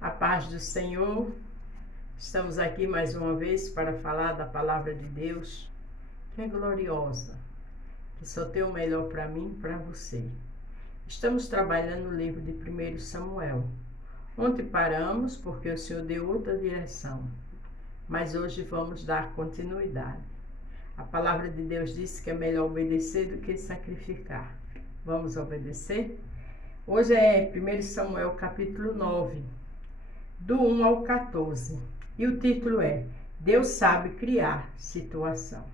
A paz do Senhor, estamos aqui mais uma vez para falar da palavra de Deus, que é gloriosa, que só tem o melhor para mim e para você. Estamos trabalhando no livro de 1 Samuel. Ontem paramos porque o Senhor deu outra direção, mas hoje vamos dar continuidade. A palavra de Deus diz que é melhor obedecer do que sacrificar. Vamos obedecer? Hoje é 1 Samuel capítulo 9. Do 1 ao 14. E o título é Deus sabe criar situação.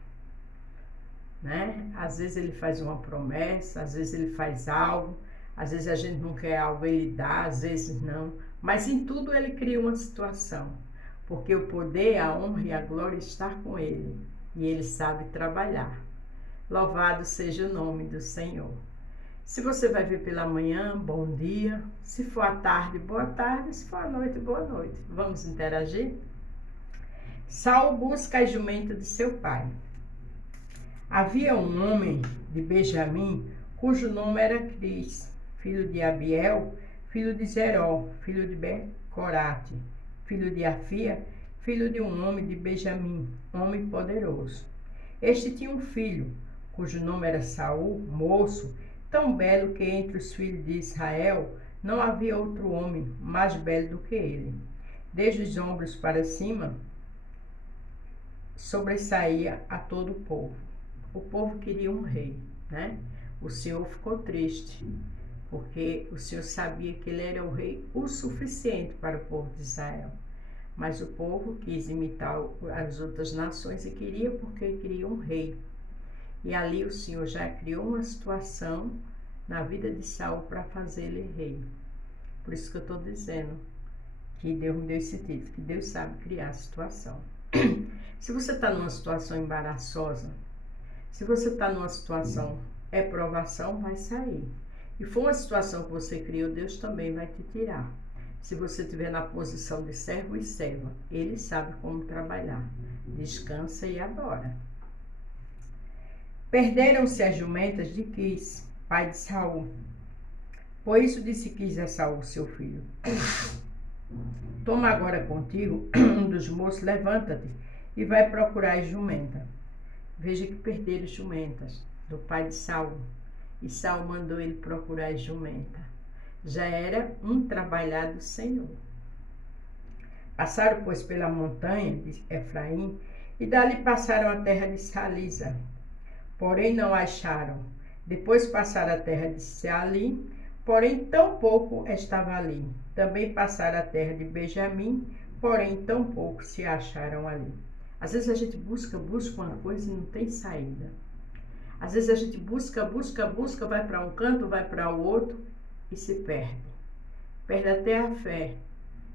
Né? Às vezes ele faz uma promessa, às vezes ele faz algo, às vezes a gente não quer algo, ele dá, às vezes não. Mas em tudo ele cria uma situação. Porque o poder, a honra e a glória está com ele. E ele sabe trabalhar. Louvado seja o nome do Senhor. Se você vai ver pela manhã, bom dia. Se for à tarde, boa tarde. Se for à noite, boa noite. Vamos interagir? Saul busca a jumenta de seu pai. Havia um homem de Benjamim, cujo nome era Cris, filho de Abiel, filho de Zeró, filho de Becorate, filho de Afia, filho de um homem de Benjamim, homem poderoso. Este tinha um filho, cujo nome era Saul, moço, tão belo que entre os filhos de Israel não havia outro homem mais belo do que ele. Desde os ombros para cima, sobressaía a todo o povo. O povo queria um rei, né? O Senhor ficou triste, porque o Senhor sabia que ele era o rei o suficiente para o povo de Israel. Mas o povo quis imitar as outras nações e queria porque queria um rei. E ali o Senhor já criou uma situação na vida de Saul para fazer ele rei. Por isso que eu estou dizendo que Deus me deu esse título, que Deus sabe criar a situação. Se você está numa situação embaraçosa, se você está numa situação provação, vai sair. E for uma situação que você criou, Deus também vai te tirar. Se você estiver na posição de servo e serva, Ele sabe como trabalhar. Descansa e adora. Perderam-se as jumentas de Quis, pai de Saul. Por isso disse Quis a Saul, seu filho: toma agora contigo um dos moços, levanta-te e vai procurar as jumentas. Veja que perderam as jumentas do pai de Saul. E Saul mandou ele procurar as jumentas. Já era um trabalhar do Senhor. Passaram, pois, pela montanha de Efraim e dali passaram a terra de Salisa. Porém não acharam. Depois passaram a terra de Sealim, porém tão pouco estava ali. Também passaram a terra de Benjamim, porém tão pouco se acharam ali. Às vezes a gente busca uma coisa e não tem saída. Às vezes a gente busca, vai para um canto, vai para o outro e se perde. Perde até a fé.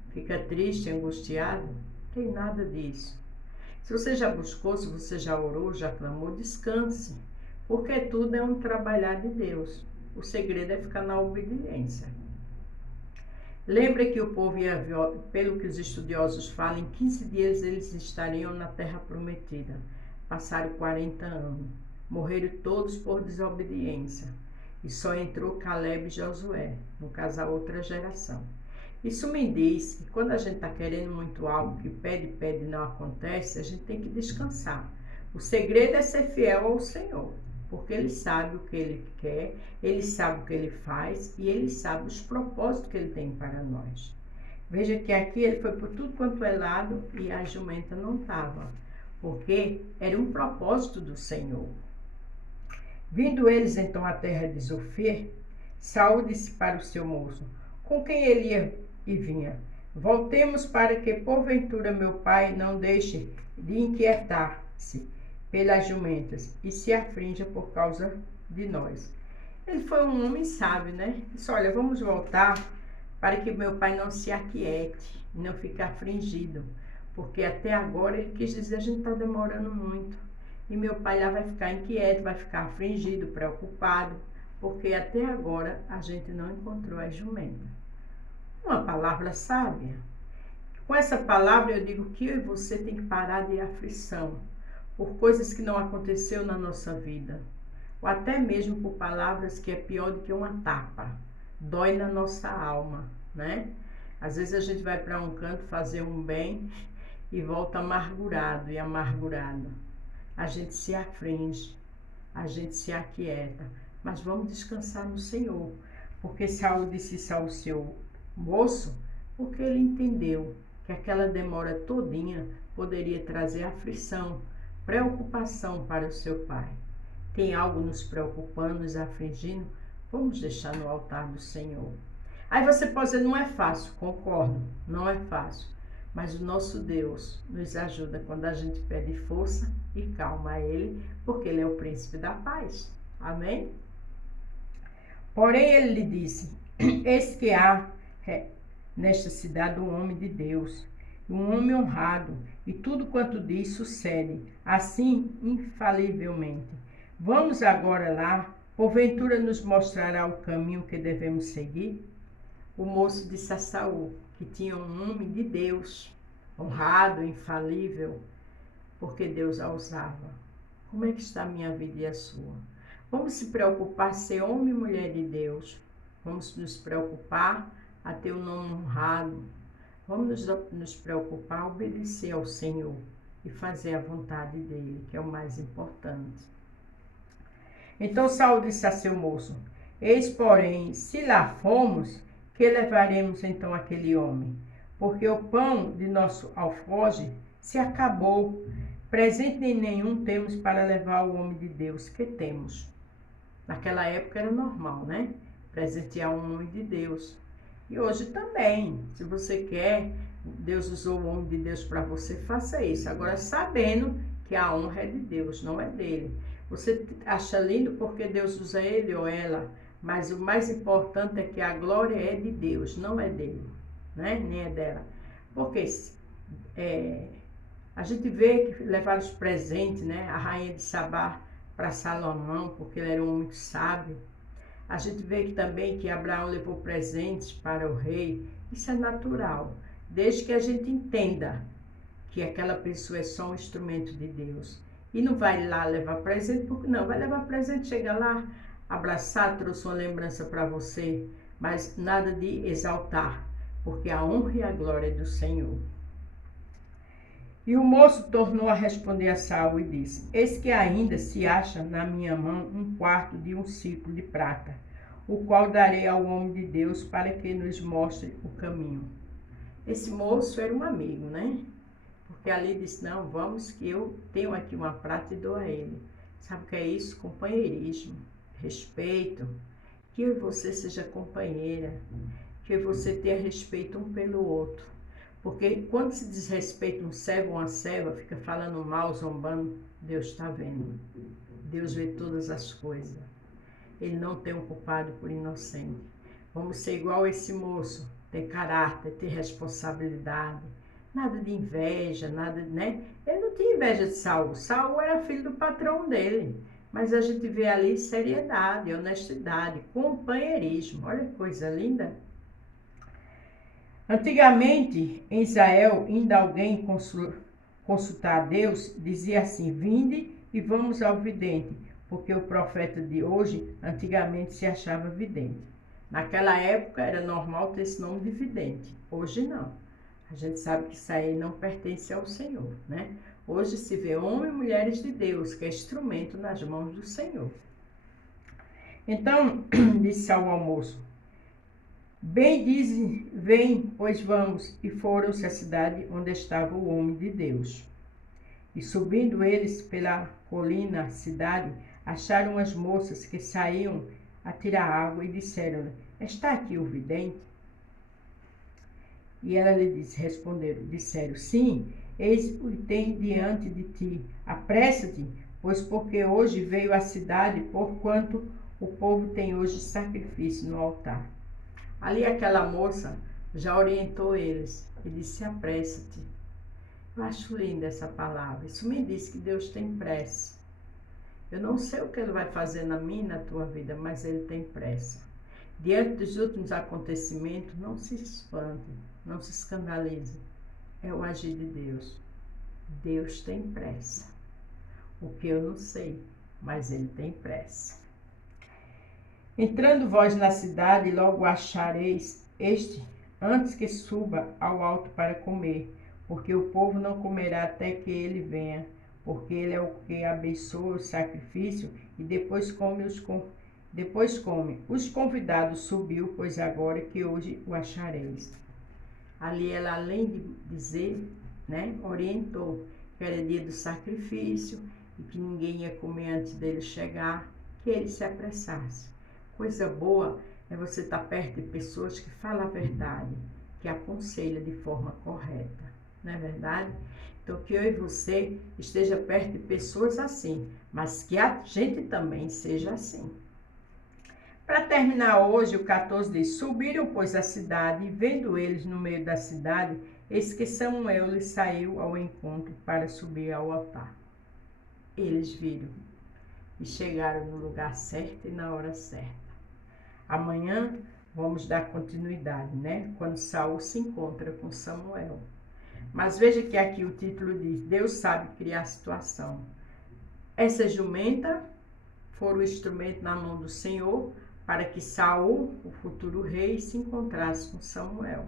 Fica triste, angustiado. Não tem nada disso. Se você já buscou, se você já orou, já clamou, descanse, porque tudo é um trabalhar de Deus. O segredo é ficar na obediência. Lembre que o povo ia, pelo que os estudiosos falam, em 15 dias eles estariam na terra prometida. Passaram 40 anos. Morreram todos por desobediência. E só entrou Caleb e Josué, no caso a outra geração. Isso me diz que quando a gente está querendo muito algo, que pede e não acontece, a gente tem que descansar. O segredo é ser fiel ao Senhor, porque Ele sabe o que Ele quer, Ele sabe o que Ele faz e Ele sabe os propósitos que Ele tem para nós. Veja que aqui ele foi por tudo quanto é lado e a jumenta não estava, porque era um propósito do Senhor. Vindo eles então à terra de Zofir, Saul disse para o seu moço, com quem ele ia e vinha: voltemos para que porventura meu pai não deixe de inquietar-se pelas jumentas e se afrinja por causa de nós. Ele foi um homem sábio, né? Disse: olha, vamos voltar para que meu pai não se aquiete, não fique afligido, porque até agora ele quis dizer: a gente está demorando muito e meu pai lá vai ficar inquieto, vai ficar afligido, preocupado, porque até agora a gente não encontrou a jumenta. Uma palavra sábia. Com essa palavra eu digo que eu e você tem que parar de aflição por coisas que não aconteceu na nossa vida, ou até mesmo por palavras que é pior do que uma tapa, dói na nossa alma, né? Às vezes a gente vai para um canto fazer um bem e volta amargurado e amargurado. A gente se aflige, a gente se aquieta, mas vamos descansar no Senhor, porque Saul disse isso ao seu moço, porque ele entendeu que aquela demora todinha poderia trazer aflição, preocupação para o seu pai. Tem algo nos preocupando, nos afligindo? Vamos deixar no altar do Senhor. Aí você pode dizer, não é fácil, concordo, não é fácil. Mas o nosso Deus nos ajuda quando a gente pede força e calma a Ele, porque Ele é o príncipe da paz. Amém? Porém, ele lhe disse, eis que há nesta cidade um homem de Deus, um homem honrado, e tudo quanto diz sucede, assim infalivelmente. Vamos agora lá, porventura nos mostrará o caminho que devemos seguir? O moço disse a Saul que tinha um homem de Deus, honrado, infalível, porque Deus a usava. Como é que está a minha vida e a sua? Vamos se preocupar ser homem e mulher de Deus. Vamos nos preocupar a ter o nome honrado. Vamos nos preocupar a obedecer ao Senhor e fazer a vontade dele, que é o mais importante. Então Saul disse a seu moço, eis, porém, se lá formos, que levaremos então aquele homem? Porque o pão de nosso alforje se acabou. Presente nenhum temos para levar ao homem de Deus que temos. Naquela época era normal, né? Presentear um homem de Deus. E hoje também, se você quer, Deus usou o homem de Deus para você, faça isso. Agora, sabendo que a honra é de Deus, não é dele. Você acha lindo porque Deus usa ele ou ela, mas o mais importante é que a glória é de Deus, não é dele, né? Nem é dela. Porque a gente vê que levaram os presentes, né? A rainha de Sabá para Salomão, porque ele era um muito sábio. A gente vê que também que Abraão levou presentes para o rei. Isso é natural, desde que a gente entenda que aquela pessoa é só um instrumento de Deus. E não vai lá levar presente, porque não, vai levar presente, chega lá, abraçar, trouxe uma lembrança para você, mas nada de exaltar, porque a honra e a glória é do Senhor. E o moço tornou a responder a Saul e disse, eis que ainda se acha na minha mão um quarto de um ciclo de prata, o qual darei ao homem de Deus para que nos mostre o caminho. Esse moço era um amigo, né? Porque ali disse, não, vamos que eu tenho aqui uma prata e dou a ele. Sabe o que é isso? Companheirismo, respeito, que eu e você seja companheira, que eu e você tenha respeito um pelo outro. Porque quando se desrespeita um servo ou uma serva, fica falando mal, zombando, Deus está vendo. Deus vê todas as coisas. Ele não tem um culpado por inocente. Vamos ser igual a esse moço, ter caráter, ter responsabilidade. Nada de inveja, nada, né? Ele não tinha inveja de Saul. Saul era filho do patrão dele. Mas a gente vê ali seriedade, honestidade, companheirismo. Olha que coisa linda. Antigamente, em Israel, indo alguém consultar a Deus, dizia assim, vinde e vamos ao vidente, porque o profeta de hoje, antigamente, se achava vidente. Naquela época, era normal ter esse nome de vidente. Hoje, não. A gente sabe que isso aí não pertence ao Senhor, né? Hoje se vê homens e mulheres de Deus, que é instrumento nas mãos do Senhor. Então, disse Saul ao moço, bem dizem, vem, pois vamos. E foram-se à cidade onde estava o homem de Deus. E subindo eles pela colina, cidade, acharam as moças que saíam a tirar água e disseram-lhe, está aqui o vidente? E ela lhe disseram, sim, eis o tem diante de ti, apressa-te, pois porque hoje veio à cidade, porquanto o povo tem hoje sacrifício no altar. Ali aquela moça já orientou eles e disse, apressa-te. Eu acho linda essa palavra, isso me diz que Deus tem pressa. Eu não sei o que Ele vai fazer na minha e na tua vida, mas Ele tem pressa. Diante dos últimos acontecimentos, não se espante, não se escandalize. É o agir de Deus. Deus tem pressa. O que eu não sei, mas Ele tem pressa. Entrando vós na cidade, logo achareis este antes que suba ao alto para comer, porque o povo não comerá até que ele venha, porque ele é o que abençoa o sacrifício e depois come. Os convidados subiu, pois agora que hoje o achareis. Ali ela, além de dizer, né, orientou que era dia do sacrifício e que ninguém ia comer antes dele chegar, que ele se apressasse. Coisa boa é você estar perto de pessoas que falam a verdade, que aconselham de forma correta, não é verdade? Então, que eu e você esteja perto de pessoas assim, mas que a gente também seja assim. Para terminar hoje, o 14 diz: Subiram, pois, a cidade, e vendo eles no meio da cidade, eis que Samuel lhes saiu ao encontro para subir ao altar. Eles viram e chegaram no lugar certo e na hora certa. Amanhã vamos dar continuidade, né? Quando Saul se encontra com Samuel. Mas veja que aqui o título diz: Deus sabe criar situação. Essa jumenta foi o instrumento na mão do Senhor para que Saul, o futuro rei, se encontrasse com Samuel.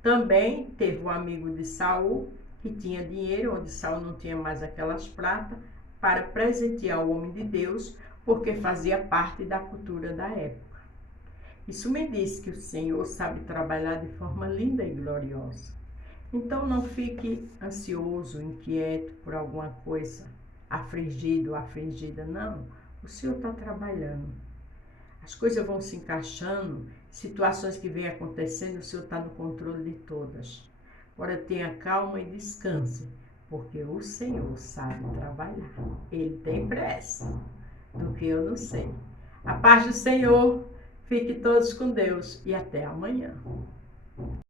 Também teve um amigo de Saul que tinha dinheiro, onde Saul não tinha mais aquelas pratas, para presentear o homem de Deus, porque fazia parte da cultura da época. Isso me diz que o Senhor sabe trabalhar de forma linda e gloriosa. Então não fique ansioso, inquieto por alguma coisa, afligido ou afligida, não. O Senhor está trabalhando. As coisas vão se encaixando, situações que vêm acontecendo, o Senhor está no controle de todas. Agora tenha calma e descanse, porque o Senhor sabe trabalhar. Ele tem pressa, do que eu não sei. A paz do Senhor, fique todos com Deus e até amanhã.